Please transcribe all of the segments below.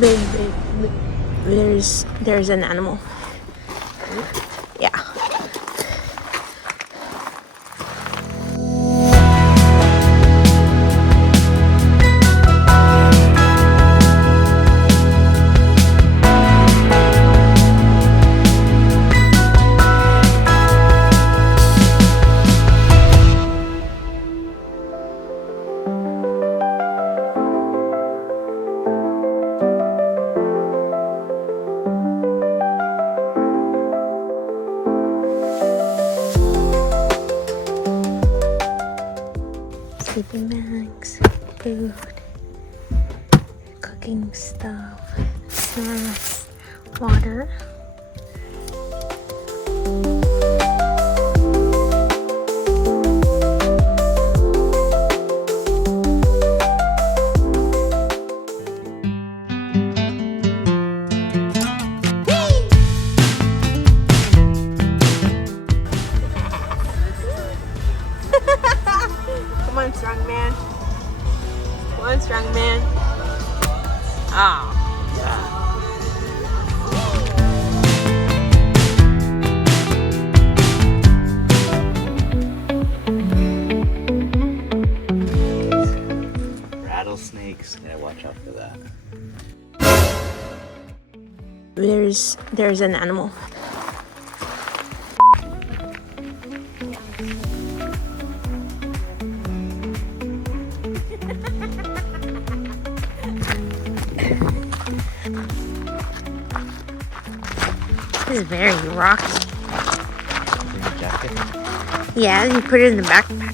Babe. There's an animal. Yeah. Sleeping bags, food, cooking stuff, snacks, water. Come on, strong man. Come on, strong man. Ah. Rattlesnakes, gotta watch out for that. There's an animal. This is very rocky. Bring a jacket. Yeah, you put it in the backpack.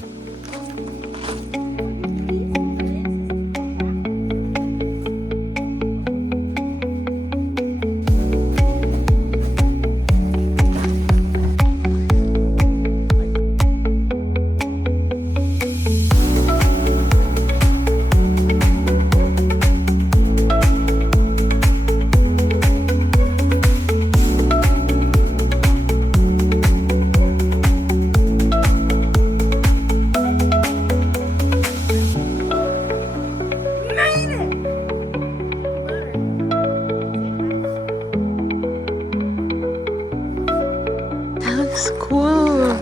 Cool.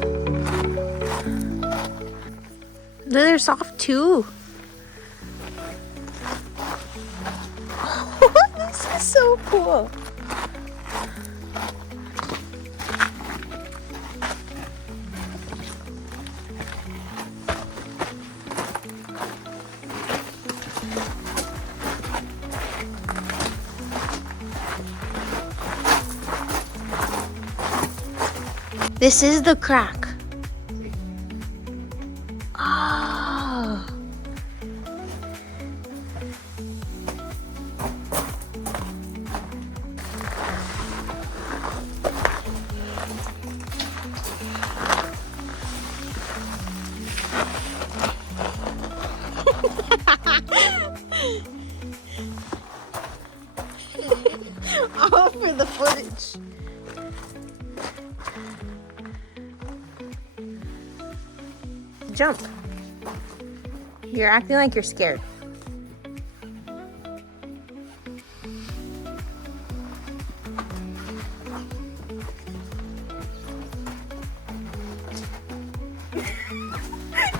They're soft too. This is so cool. This is the crack. Oh. All for the footage. Jump. You're acting like you're scared.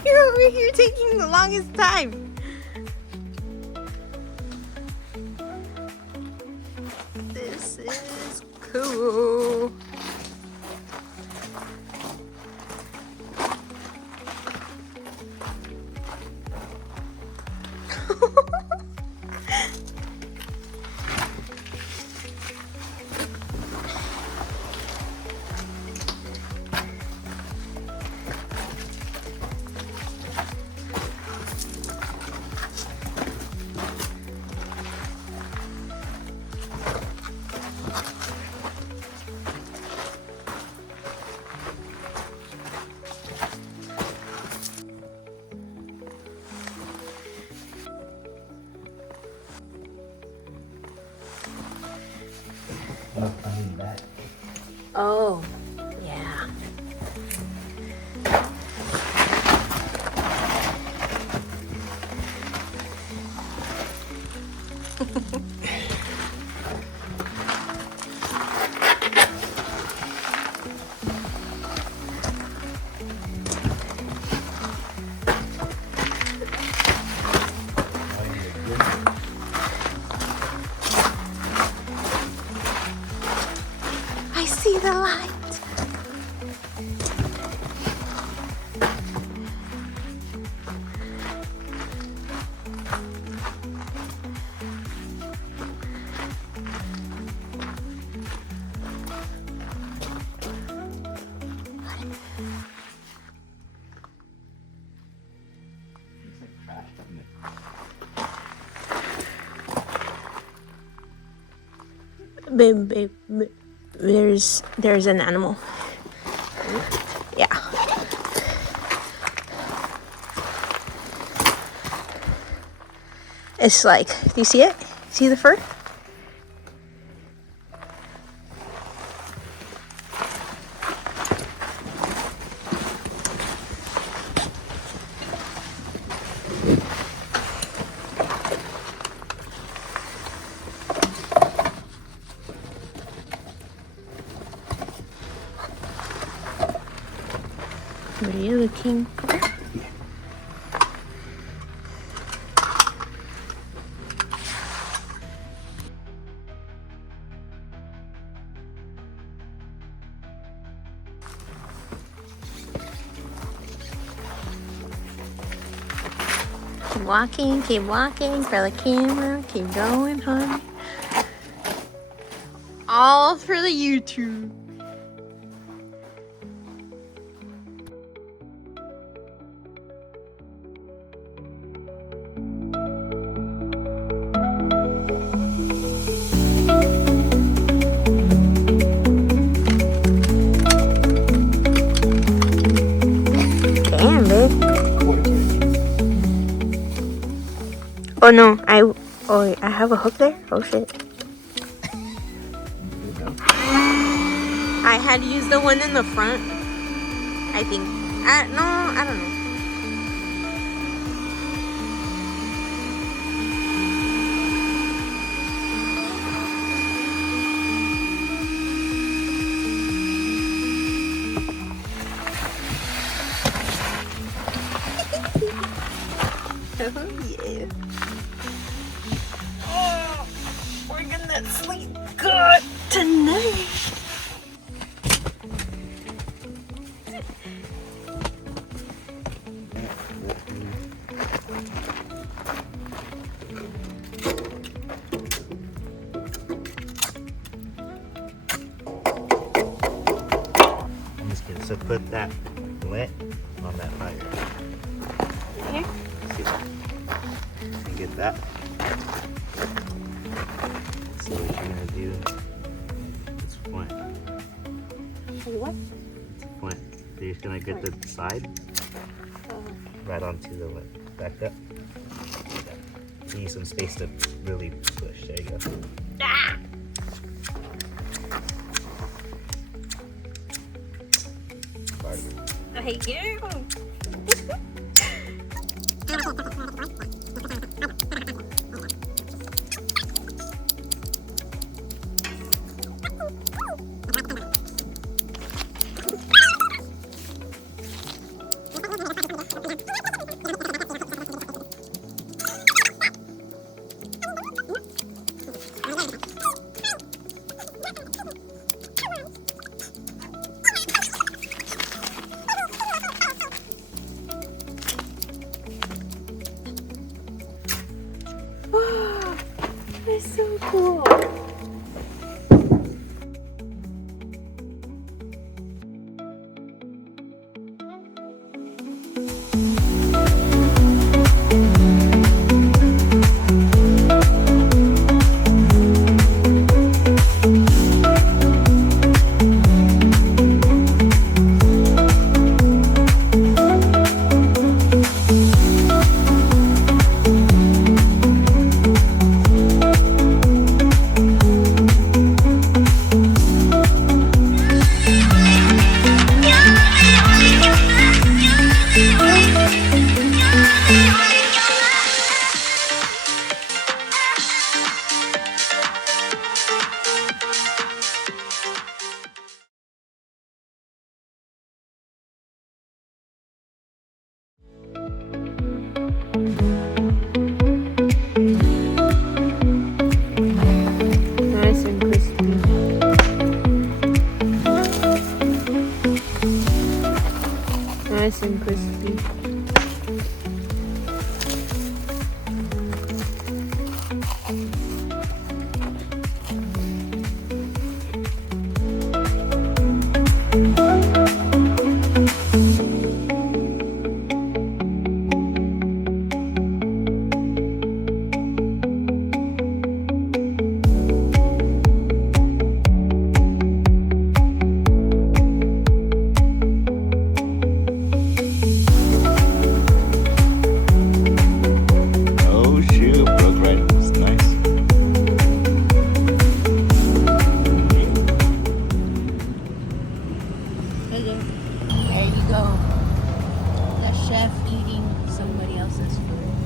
You're over here taking the longest time. This is cool. Oh, yeah. the light. Babe, there's an animal. Yeah. It's like, do you see it? See the fur? What are you looking for? Keep walking for the camera. Keep going, honey. All for the YouTube. Damn, babe. Oh no, I have a hook there? Oh shit. I had used the one in the front, I think. No, I don't know. Oh yeah. Oh, we're gonna sleep good tonight. I'm just kidding. So put that lint on that fire. Here? See that? And get that. So what you're gonna do is flint. What? Flint. So you're just gonna get the side right onto the lint. Back up. Like that. You need some space to really push. There you go. Ah! I hate you. That's so cool. nice and crispy. Oh shoot, broke right. It's nice. There you go. The chef eating somebody else's food.